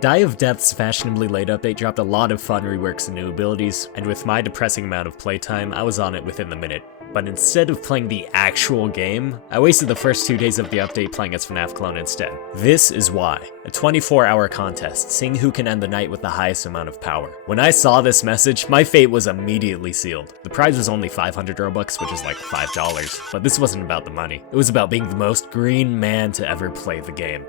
Die of Death's fashionably late update dropped a lot of fun reworks and new abilities, and with my depressing amount of playtime, I was on it within the minute. But instead of playing the actual game, I wasted the first 2 days of the update playing its FNaF clone instead. This is why. A 24-hour contest, seeing who can end the night with the highest amount of power. When I saw this message, my fate was immediately sealed. The prize was only 500 Robux, which is like $5, but this wasn't about the money. It was about being the most green man to ever play the game.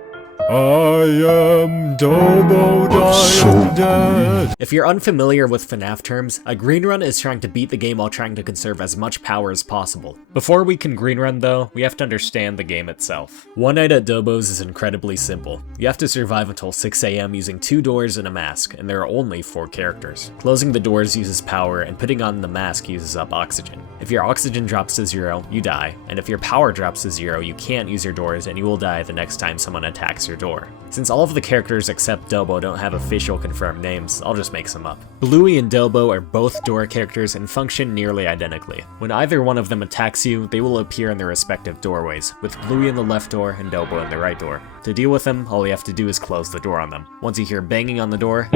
I am Dobo Dying Dead. If you're unfamiliar with FNaF terms, a green run is trying to beat the game while trying to conserve as much power as possible. Before we can green run though, we have to understand the game itself. One night at Dobo's is incredibly simple. You have to survive until 6 AM using 2 doors and a mask, and there are only 4 characters. Closing the doors uses power, and putting on the mask uses up oxygen. If your oxygen drops to 0, you die, and if your power drops to 0, you can't use your doors and you will die the next time someone attacks your door. Since all of the characters except Dobo don't have official confirmed names, I'll just make some up. Bluey and Dobo are both door characters and function nearly identically. When either one of them attacks you, they will appear in their respective doorways, with Bluey in the left door and Dobo in the right door. To deal with them, all you have to do is close the door on them. Once you hear banging on the door,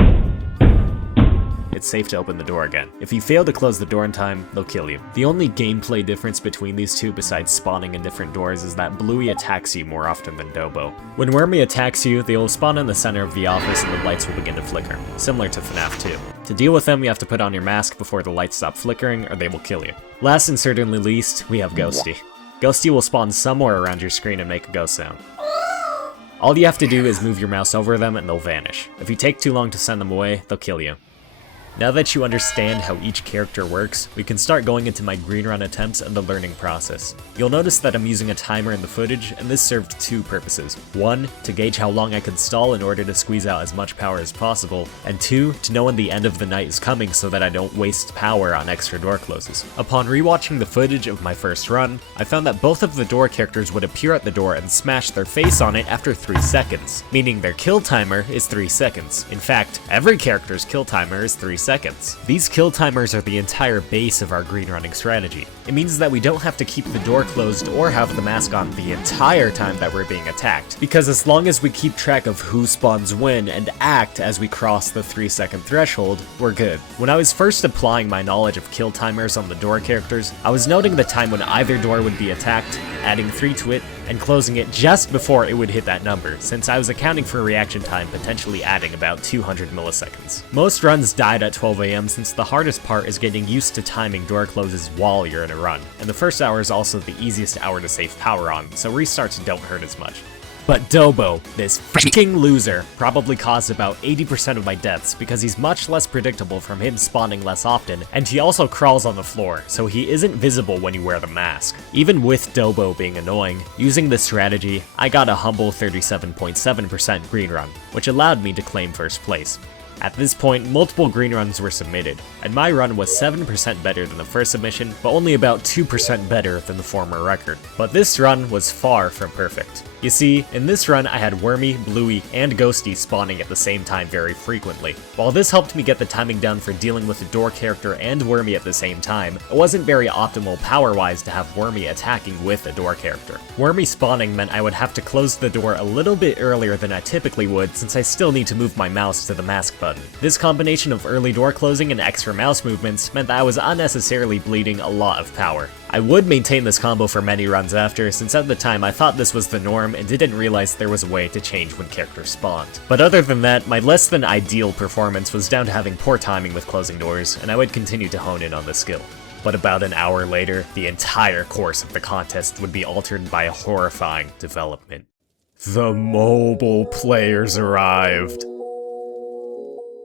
it's safe to open the door again. If you fail to close the door in time, they'll kill you. The only gameplay difference between these two besides spawning in different doors is that Bluey attacks you more often than Dobo. When Wormy attacks you, they will spawn in the center of the office and the lights will begin to flicker, similar to FNaF 2. To deal with them, you have to put on your mask before the lights stop flickering or they will kill you. Last and certainly least, we have Ghosty. Ghosty will spawn somewhere around your screen and make a ghost sound. All you have to do is move your mouse over them and they'll vanish. If you take too long to send them away, they'll kill you. Now that you understand how each character works, we can start going into my green run attempts and the learning process. You'll notice that I'm using a timer in the footage, and this served 2 purposes. 1, to gauge how long I could stall in order to squeeze out as much power as possible, and 2, to know when the end of the night is coming so that I don't waste power on extra door closes. Upon rewatching the footage of my first run, I found that both of the door characters would appear at the door and smash their face on it after 3 seconds, meaning their kill timer is 3 seconds. In fact, every character's kill timer is 3 seconds. These kill timers are the entire base of our green running strategy. It means that we don't have to keep the door closed or have the mask on the entire time that we're being attacked, because as long as we keep track of who spawns when and act as we cross the 3-second threshold, we're good. When I was first applying my knowledge of kill timers on the door characters, I was noting the time when either door would be attacked, adding 3 to it, and closing it just before it would hit that number, since I was accounting for reaction time potentially adding about 200 milliseconds. Most runs died at 12 AM since the hardest part is getting used to timing door closes while you're in a run, and the first hour is also the easiest hour to save power on, so restarts don't hurt as much. But Dobo, this freaking loser, probably caused about 80% of my deaths because he's much less predictable from him spawning less often, and he also crawls on the floor, so he isn't visible when you wear the mask. Even with Dobo being annoying, using this strategy, I got a humble 37.7% green run, which allowed me to claim first place. At this point, multiple green runs were submitted, and my run was 7% better than the first submission, but only about 2% better than the former record. But this run was far from perfect. You see, in this run I had Wormy, Bluey, and Ghosty spawning at the same time very frequently. While this helped me get the timing down for dealing with the door character and Wormy at the same time, it wasn't very optimal power-wise to have Wormy attacking with a door character. Wormy spawning meant I would have to close the door a little bit earlier than I typically would since I still need to move my mouse to the mask button. This combination of early door closing and extra mouse movements meant that I was unnecessarily bleeding a lot of power. I would maintain this combo for many runs after, since at the time I thought this was the norm and didn't realize there was a way to change when characters spawned. But other than that, my less than ideal performance was down to having poor timing with closing doors, and I would continue to hone in on this skill. But about an hour later, the entire course of the contest would be altered by a horrifying development. The mobile players arrived.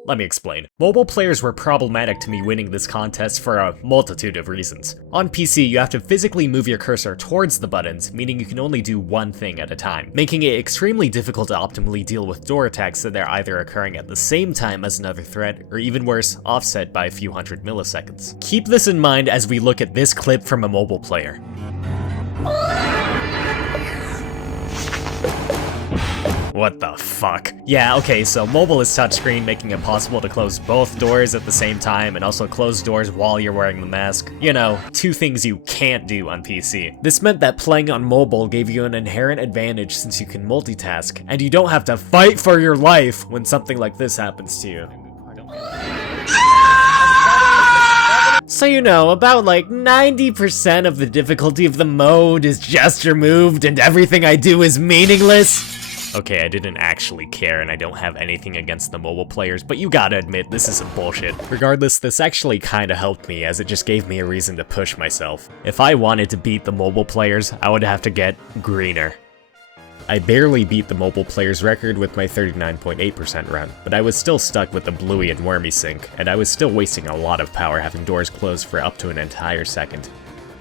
Let me explain. Mobile players were problematic to me winning this contest for a multitude of reasons. On PC, you have to physically move your cursor towards the buttons, meaning you can only do one thing at a time, making it extremely difficult to optimally deal with door attacks that are either occurring at the same time as another threat, or even worse, offset by a few hundred milliseconds. Keep this in mind as we look at this clip from a mobile player. What the fuck? Yeah, okay, so mobile is touchscreen, making it possible to close both doors at the same time and also close doors while you're wearing the mask. You know, two things you can't do on PC. This meant that playing on mobile gave you an inherent advantage since you can multitask, and you don't have to fight for your life when something like this happens to you. So you know, about like 90% of the difficulty of the mode is just removed and everything I do is meaningless? Okay, I didn't actually care and I don't have anything against the mobile players, but you gotta admit, this is some bullshit. Regardless, this actually kinda helped me as it just gave me a reason to push myself. If I wanted to beat the mobile players, I would have to get greener. I barely beat the mobile player's record with my 39.8% run, but I was still stuck with the bluey and wormy sync, and I was still wasting a lot of power having doors closed for up to an entire second.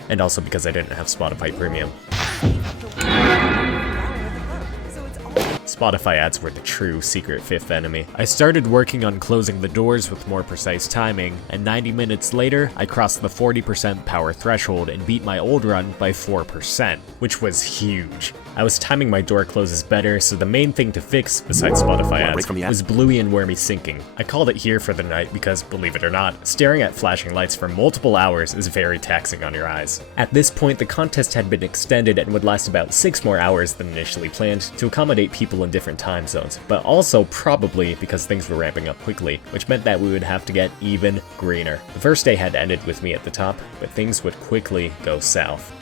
And also because I didn't have Spotify Premium. Spotify ads were the true secret fifth enemy. I started working on closing the doors with more precise timing, and 90 minutes later, I crossed the 40% power threshold and beat my old run by 4%, which was huge. I was timing my door closes better, so the main thing to fix, besides Spotify ads, was bluey and wormy syncing. I called it here for the night because, believe it or not, staring at flashing lights for multiple hours is very taxing on your eyes. At this point, the contest had been extended and would last about 6 more hours than initially planned to accommodate people in different time zones, but also probably because things were ramping up quickly, which meant that we would have to get even greener. The first day had ended with me at the top, but things would quickly go south.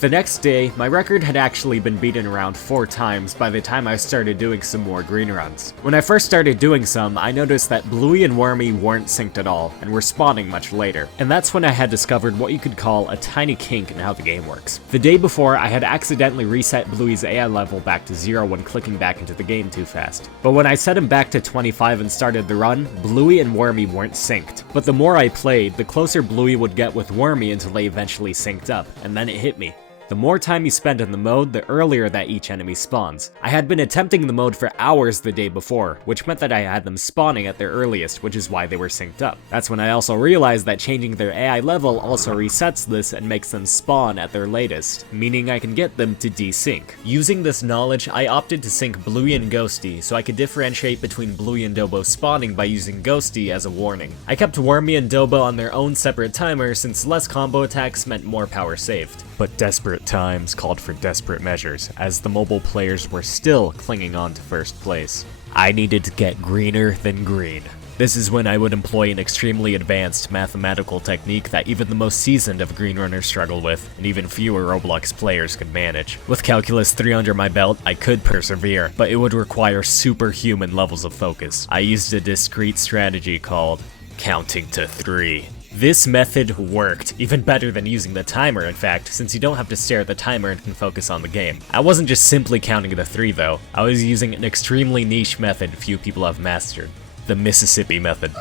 The next day, my record had actually been beaten around 4 times by the time I started doing some more green runs. When I first started doing some, I noticed that bluey and wormy weren't synced at all, and were spawning much later. And that's when I had discovered what you could call a tiny kink in how the game works. The day before, I had accidentally reset Bluey's AI level back to 0 when clicking back into the game too fast. But when I set him back to 25 and started the run, bluey and wormy weren't synced. But the more I played, the closer bluey would get with wormy until they eventually synced up, and then it hit me. The more time you spend in the mode, the earlier that each enemy spawns. I had been attempting the mode for hours the day before, which meant that I had them spawning at their earliest, which is why they were synced up. That's when I also realized that changing their AI level also resets this and makes them spawn at their latest, meaning I can get them to desync. Using this knowledge, I opted to sync Bluey and Ghosty so I could differentiate between Bluey and Dobo spawning by using Ghosty as a warning. I kept Wormy and Dobo on their own separate timer since less combo attacks meant more power saved. But desperate times called for desperate measures, as the mobile players were still clinging on to first place. I needed to get greener than green. This is when I would employ an extremely advanced mathematical technique that even the most seasoned of greenrunners struggle with, and even fewer Roblox players could manage. With Calculus 3 under my belt, I could persevere, but it would require superhuman levels of focus. I used a discrete strategy called counting to 3. This method worked, even better than using the timer in fact, since you don't have to stare at the timer and can focus on the game. I wasn't just simply counting to 3 though, I was using an extremely niche method few people have mastered. The Mississippi method.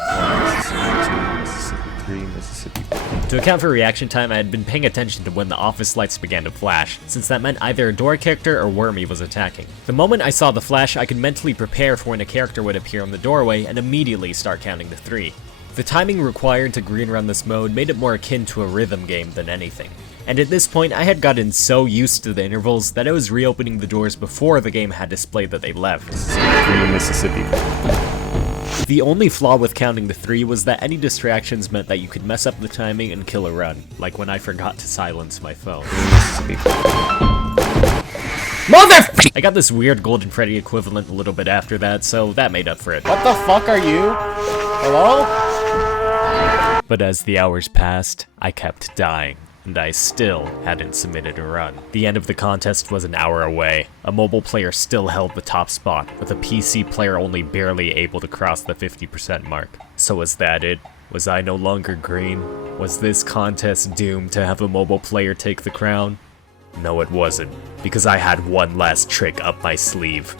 Mississippi 3, Mississippi 4. To account for reaction time, I had been paying attention to when the office lights began to flash, since that meant either a door character or Wormy was attacking. The moment I saw the flash, I could mentally prepare for when a character would appear in the doorway and immediately start counting to 3. The timing required to green run this mode made it more akin to a rhythm game than anything. And at this point, I had gotten so used to the intervals that I was reopening the doors before the game had displayed that they left. Mississippi. The only flaw with counting to 3 was that any distractions meant that you could mess up the timing and kill a run, like when I forgot to silence my phone. Mother! I got this weird Golden Freddy equivalent a little bit after that, so that made up for it. What the fuck are you? Hello? But as the hours passed, I kept dying, and I still hadn't submitted a run. The end of the contest was an hour away. A mobile player still held the top spot, with a PC player only barely able to cross the 50% mark. So was that it? Was I no longer green? Was this contest doomed to have a mobile player take the crown? No, it wasn't, because I had one last trick up my sleeve.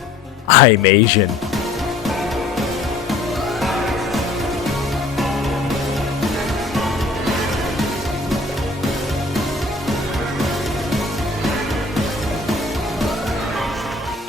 I'm Asian.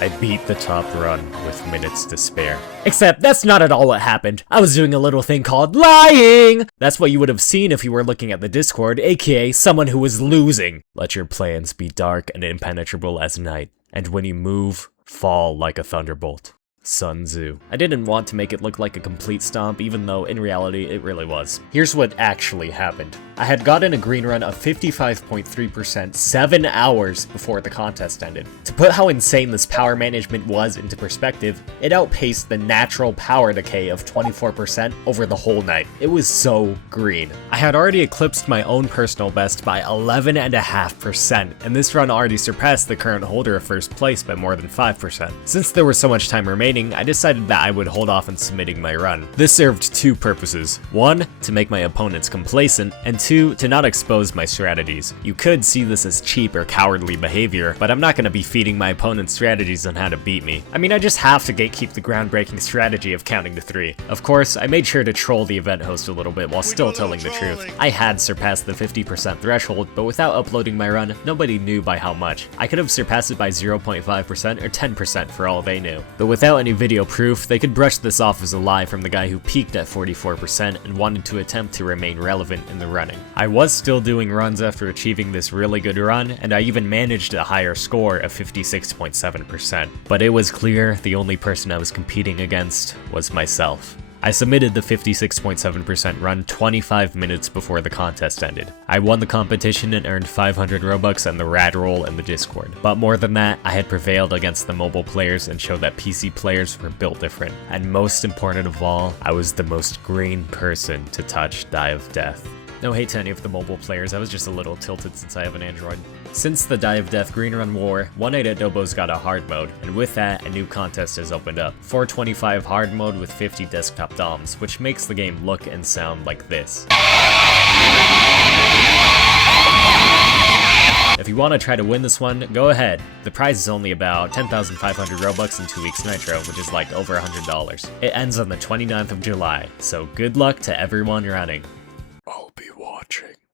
I beat the top run with minutes to spare. Except that's not at all what happened. I was doing a little thing called lying! That's what you would have seen if you were looking at the Discord, aka someone who was losing. Let your plans be dark and impenetrable as night. And when you move, fall like a thunderbolt. Sun Tzu. I didn't want to make it look like a complete stomp, even though in reality it really was. Here's what actually happened. I had gotten a green run of 55.3% 7 hours before the contest ended. To put how insane this power management was into perspective, it outpaced the natural power decay of 24% over the whole night. It was so green. I had already eclipsed my own personal best by 11.5%, and this run already surpassed the current holder of first place by more than 5%. Since there was so much time remaining, I decided that I would hold off on submitting my run. This served two purposes. One, to make my opponents complacent, and two, to not expose my strategies. You could see this as cheap or cowardly behavior, but I'm not going to be feeding my opponents strategies on how to beat me. I mean, I just have to gatekeep the groundbreaking strategy of counting to 3. Of course, I made sure to troll the event host a little bit while still telling the truth. I had surpassed the 50% threshold, but without uploading my run, nobody knew by how much. I could have surpassed it by 0.5% or 10% for all they knew. But without any video proof, they could brush this off as a lie from the guy who peaked at 44% and wanted to attempt to remain relevant in the running. I was still doing runs after achieving this really good run, and I even managed a higher score of 56.7%. But it was clear the only person I was competing against was myself. I submitted the 56.7% run 25 minutes before the contest ended. I won the competition and earned 500 Robux and the rad roll in the Discord. But more than that, I had prevailed against the mobile players and showed that PC players were built different. And most important of all, I was the most green person to touch Die of Death. No hate to any of the mobile players, I was just a little tilted since I have an Android. Since the Die of Death Greenrun War, One Night at Dobo's got a hard mode, and with that, a new contest has opened up. 425 hard mode with 50 desktop DOMs, which makes the game look and sound like this. If you want to try to win this one, go ahead. The prize is only about 10,500 Robux in 2 weeks Nitro, which is like over $100. It ends on the 29th of July, so good luck to everyone running. I'll be watching.